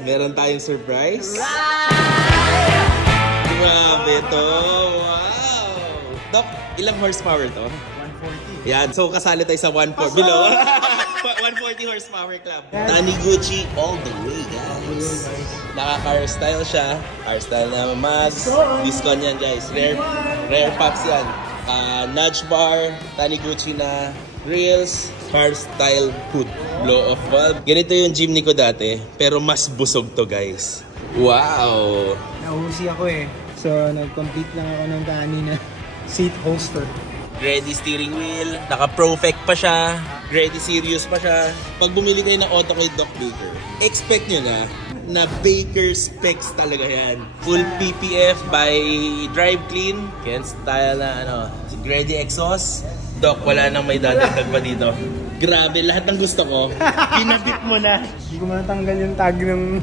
Meron tayong surprise. Grabe to. Wow. Doc, ilang horsepower to? 140. Yan. So, kasali tayo sa 140. Below. 140 horsepower club. Taniguchi all the way, guys. Naka-car style siya. Car style na mas. Discon yan, guys. Rare pops yan. Nudge bar. Taniguchi na grills. Car style hood. Blow off valve. Ganito yung Jimny ko dati. Pero mas busog to, guys. Wow. Nahusi ako eh. So, nag-complete lang ako ng kanina. Seat holster. Ready steering wheel. Naka-perfect pa siya. Ready serious pa siya. Pag bumili kayo ng auto kay Doc Baker, expect nyo na Baker specs talaga yan. Full PPF by Drive Clean. Ken style na ready exhaust. Doc, wala nang may dadagdag pa dito. Grabe, lahat ng gusto ko, pinabit mo na. Hindi ko matanggal yung tag ng